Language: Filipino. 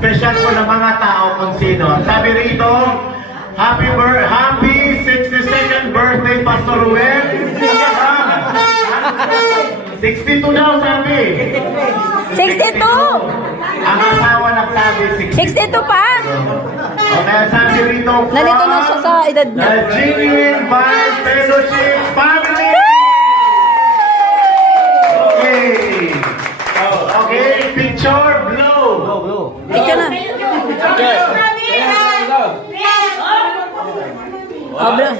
special po ng mga tao kung sino. Sabi rito, Happy 62nd birthday, Pastor Ruel. 62 daw sabi. 62! Ang asawa nagsabi 62 pa? Okay, sabi rito, Nalito na siya sa edad niya. The Genuine Bible Fellowship Family! Okay. Okay, picture blow. Ika na. Abra.